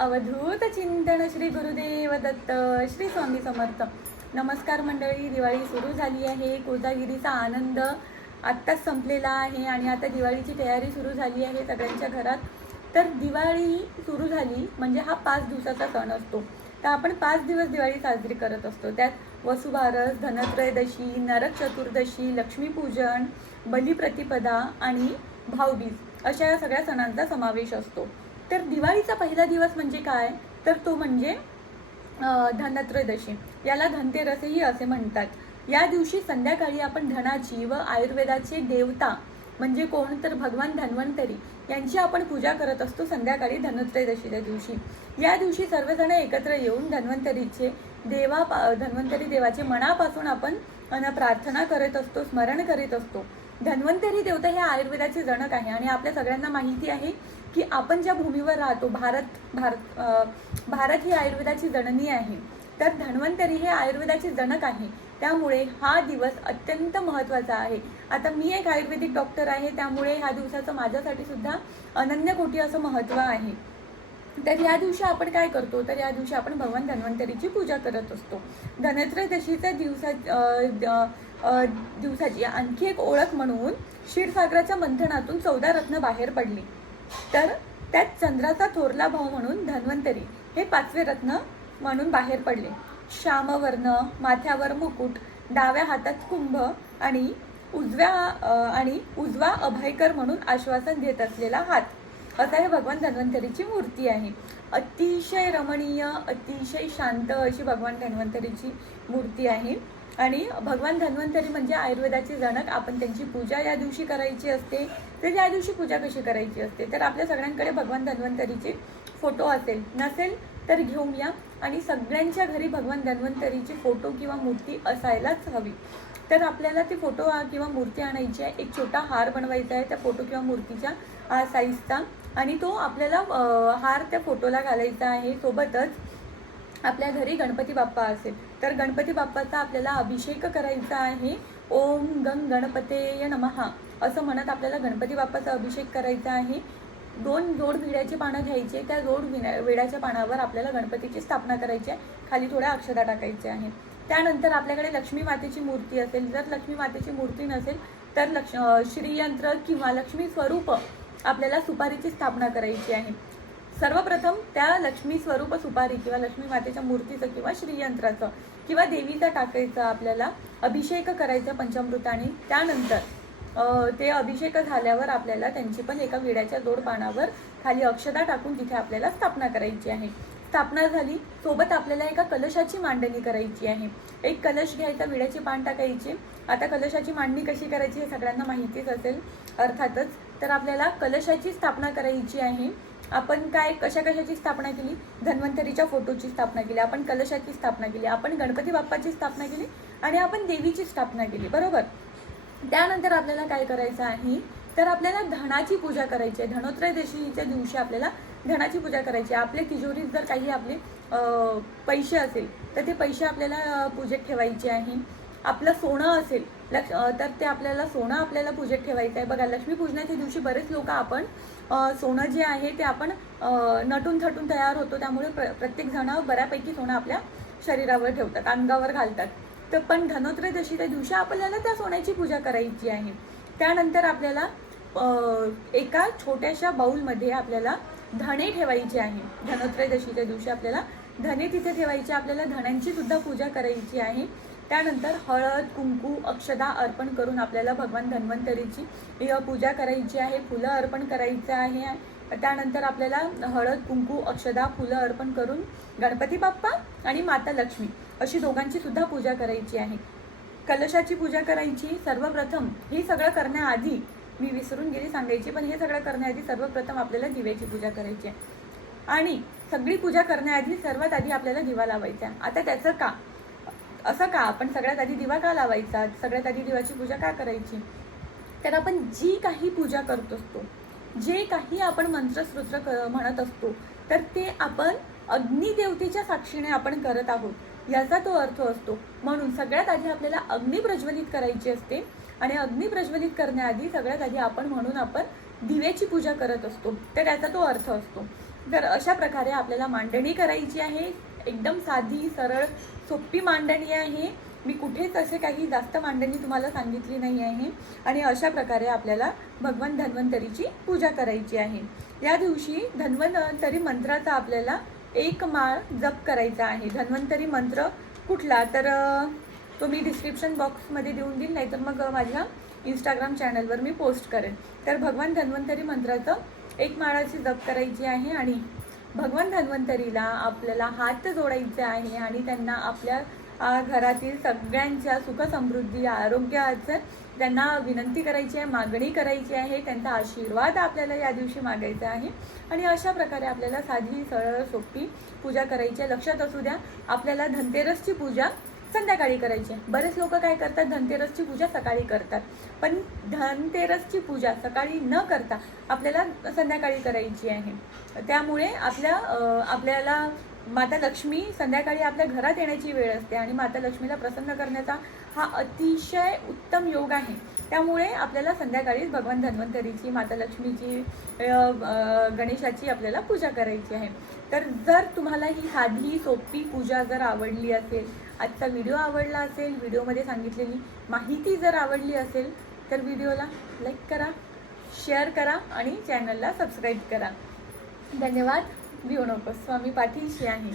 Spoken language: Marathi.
अवधूत चिंतन श्री गुरुदेव दत्त श्री स्वामी समर्थ. नमस्कार मंडळी. दिवाळी सुरू झाली आहे. कोजागिरीचा आनंद आत्ताच संपलेला आहे आणि आता दिवाळीची तयारी सुरू झाली आहे सगळ्यांच्या घरात. तर दिवाळी सुरू झाली म्हणजे हा 5 दिवसाचा सण असतो. तर आपण 5 दिवस दिवाळी साजरी करत असतो. त्यात वसुबारस, धनत्रयोदशी, नरक चतुर्दशी, लक्ष्मीपूजन, बलिप्रतिपदा आणि भाऊबीज अशा या सगळ्या सणांचा समावेश असतो. तर दिवाळीचा पहिला दिवस म्हणजे काय, तर तो म्हणजे धनत्रयोदशी. याला धनतेरसही असे म्हणतात. या दिवशी संध्याकाळी आपण धनाची व आयुर्वेदाचे देवता म्हणजे कोण, तर भगवान धन्वंतरी यांची आपण पूजा करत असतो संध्याकाळी धनत्रयोदशीच्या दिवशी. या दिवशी सर्वजण एकत्र येऊन धन्वंतरी देवाचे मनापासून आपण प्रार्थना करत असतो, स्मरण करीत असतो. धन्वंतरी देवता हे आयुर्वेदाचे जनक आहे आणि आपल्या सगळ्यांना माहिती आहे की आपण ज्या भूमीवर राहतो, भारत ही आयुर्वेदाची जननी आहे. तर धन्वंतरी हे आयुर्वेदाचे जनक आहे. त्यामुळे हा दिवस अत्यंत महत्त्वाचा आहे. आता मी एक आयुर्वेदिक डॉक्टर आहे, त्यामुळे ह्या दिवसाचं माझ्यासाठी सुद्धा अनन्य कोटी असं महत्त्व आहे. तर या दिवशी आपण काय करतो, तर या दिवशी आपण भगवान धन्वंतरीची पूजा करत असतो. धनत्रयोदशीच्या दिवसाची आणखी एक ओळख म्हणून क्षीरसागराच्या मंथनातून 14 रत्न बाहेर पडली. तर त्यात चंद्राचा थोरला भाऊ म्हणून धन्वंतरी हे 5वे रत्न म्हणून बाहेर पडले. श्यामवर्ण, माथ्यावर मुकुट, डाव्या हातात कुंभ आणि उजवा अभयकर म्हणून आश्वासन देत असलेला हात, असा हे भगवान धन्वंतरीची मूर्ती आहे. अतिशय रमणीय, अतिशय शांत अशी भगवान धन्वंतरीची मूर्ती आहे. आणि भगवान धन्वंतरी म्हणजे आयुर्वेदाचे जनक. आपण त्यांची पूजा या दिवशी करायची असते. तर या दिवशी पूजा कशी करायची असते, तर आपल्या सगळ्यांकडे भगवान धन्वंतरीचे फोटो असेल, नसेल तर घेऊन या. आणि सगळ्यांच्या घरी भगवान धन्वंतरीची फोटो किंवा मूर्ती असायलाच हवी. तर आपल्याला ती फोटो किंवा मूर्ती आणायची आहे. एक छोटा हार बनवायचा आहे त्या फोटो किंवा मूर्तीच्या साईजचा, आणि तो आपल्याला हार त्या फोटोला घालायचा आहे. सोबतच आपल्या घरी गणपती बाप्पा असेल तर गणपती बाप्पाचा आपल्याला अभिषेक करायचा आहे. ओम गंग गणपतेय नमः असं म्हणत आपल्याला गणपती बाप्पाचा अभिषेक करायचा आहे. 2 जोड विड्याची पानं घ्यायची. त्या जोड विड्याच्या पानावर आपल्याला गणपतीची स्थापना करायची आहे. खाली थोड्या अक्षता टाकायच्या आहे. त्यानंतर आपल्याकडे लक्ष्मी मातेची मूर्ती असेल, जर लक्ष्मी मातेची मूर्ती नसेल तर श्रीयंत्र किंवा लक्ष्मी स्वरूप आपल्याला सुपारीची स्थापना करायची आहे. सर्वप्रथम त्या लक्ष्मी स्वरूप सुपारी किंवा लक्ष्मी मातेच्या मूर्तीचं किंवा श्रीयंत्राचं किंवा देवीचा टाकायचं आपल्याला अभिषेक करायचा पंचामृताने. त्यानंतर ते अभिषेक झाल्यावर आपल्याला त्यांची पण एका विड्याच्या जोड पानावर खाली अक्षता टाकून तिथे आपल्याला स्थापना करायची आहे. स्थापना झाली, सोबत आपल्याला एका कलशाची मांडणी करायची आहे. एक कलश घ्यायचा, विड्याची पान टाकायची. आता कलशाची मांडणी कशी करायची हे सगळ्यांना माहितीच असेल अर्थातच. तर आपल्याला कलशाची स्थापना करायची आहे. आपण कशाची स्थापना केली, धन्वंतरीच्या फोटोची स्थापना केली, आपण कलशाची स्थापना केली, आपण गणपती बाप्पाची स्थापना केली आणि आपण देवीची स्थापना केली, बरोबर. त्यानंतर आपल्याला काय करायचं आहे, तर आपल्याला धनाची पूजा करायची आहे. धनत्रयोदशीच्या दिवशी आपल्याला धनाची पूजा करायची आहे. आपल्या तिजोरीत जर काही आपले पैसे असेल तर ते पैसे आपल्याला पूजेत ठेवायचे आहे. आपलं सोनं असेल तर ते सोनं आपल्याला पूजेत ठेवायचं आहे. बघा, लक्ष्मीपूजनाच्या दिवशी बरेच लोक आपण सोनं जे आहे ते आपण नटून थटून तयार होतो. त्यामुळे प्रत्येक जण बऱ्यापैकी सोनं आपल्या शरीरावर ठेवतात, अंगावर घालतात. तर पण धनत्रयोदशीच्या दिवशी आपल्याला त्या सोन्याची पूजा करायची आहे. त्यानंतर आपल्याला एका छोट्याशा बाऊलमध्ये आपल्याला धणे ठेवायचे आहे. धनत्रयोदशीच्या दिवशी आपल्याला धणे तिथे ठेवायचे. आपल्याला धण्यांची सुद्धा पूजा करायची आहे. त्यानंतर हळद, कुंकू, अक्षदा अर्पण करून आपल्याला भगवान धन्वंतरीची पूजा करायची आहे. फुलं अर्पण करायचं आहे. त्यानंतर आपल्याला हळद, कुंकू, अक्षदा, फुलं अर्पण करून गणपती बाप्पा आणि माता लक्ष्मी अशी दोघांची सुद्धा पूजा करायची आहे. कलशाची पूजा करायची. सर्वप्रथम हे सगळं करण्याआधी मी विसरून गेली सांगायची, पण हे सगळं करण्याआधी सर्वप्रथम आपल्याला दिव्याची पूजा करायची आहे. आणि सगळी पूजा करण्याआधी सर्वात आधी आपल्याला दिवा लावायचा. आता त्याचं असं का आपण सगळ्यात आधी दिवा का लावायचा, सगळ्यात आधी दिवाची पूजा का करायची, तर आपण जी काही पूजा करत असतो, जे काही आपण मंत्रस्तोत्र म्हणत असतो, तर ते आपण अग्निदेवतेच्या साक्षीने आपण करत आहोत याचा तो अर्थ असतो. म्हणून सगळ्यात आधी आपल्याला अग्नी प्रज्वलित करायची असते. आणि अग्नी प्रज्वलित करण्याआधी सगळ्यात आधी आपण दिव्याची पूजा करत असतो. तर त्याचा तो अर्थ असतो. तर अशा प्रकारे आपल्याला मांडणी करायची आहे. एकदम साधी सरळ सोपी मांडणी आहे. मी कुठेच असे काही जास्त मांडणी तुम्हाला सांगितली नाही आहे. आणि अशा प्रकारे आपल्याला भगवान धन्वंतरीची पूजा करायची आहे. या दिवशी धन्वंतरी मंत्राचा आपल्याला 1 माळ जप करायचा आहे. धन्वंतरी मंत्र कुठला तर तो मी डिस्क्रिप्शन बॉक्समध्ये देऊन देईन, नाहीतर मग माझ्या इंस्टाग्राम चॅनलवर मी पोस्ट करेन. तर भगवान धन्वंतरी मंत्राचं 1 माळाची जप करायची आहे. आणि भगवान धन्वंतरीला आपल्याला हात जोडायचे आहे आणि त्यांना आपल्या घरातील सगळ्यांच्या सुखसमृद्धी आरोग्याचं त्यांना विनंती करायची आहे, मागणी करायची आहे. त्यांचा आशीर्वाद आपल्याला या दिवशी मागायचा आहे. आणि अशा प्रकारे आपल्याला साधी सरळ सोपी पूजा करायची आहे. लक्षात असू द्या, आपल्याला धनतेरसची पूजा संध्याकाळी करायची आहे. बरेच लोक काय करतात, धनतेरसची पूजा सकाळी करतात. पण धनतेरसची पूजा सकाळी न करता आपल्याला संध्याकाळी करायची आहे. त्यामुळे आपल्याला माता लक्ष्मी संध्याकाळी आपल्या घरात येण्याची वेळ असते आणि माता लक्ष्मीला प्रसन्न करण्याचा हा अतिशय उत्तम योग आहे. त्यामुळे आपल्याला संध्याकाळीच भगवान धन्वंतरीची, माता लक्ष्मीची, गणेशाची आपल्याला पूजा करायची आहे. तर जर तुम्हाला ही साधी सोपी पूजा जर आवडली असेल, आजचा व्हिडिओ आवडला असेल, व्हिडिओमध्ये सांगितलेली माहिती जर आवडली असेल, तर व्हिडिओला लाईक करा, शेअर करा आणि चॅनलला सबस्क्राईब करा. धन्यवाद. भिवू नको, स्वामी पाठीशी आहे.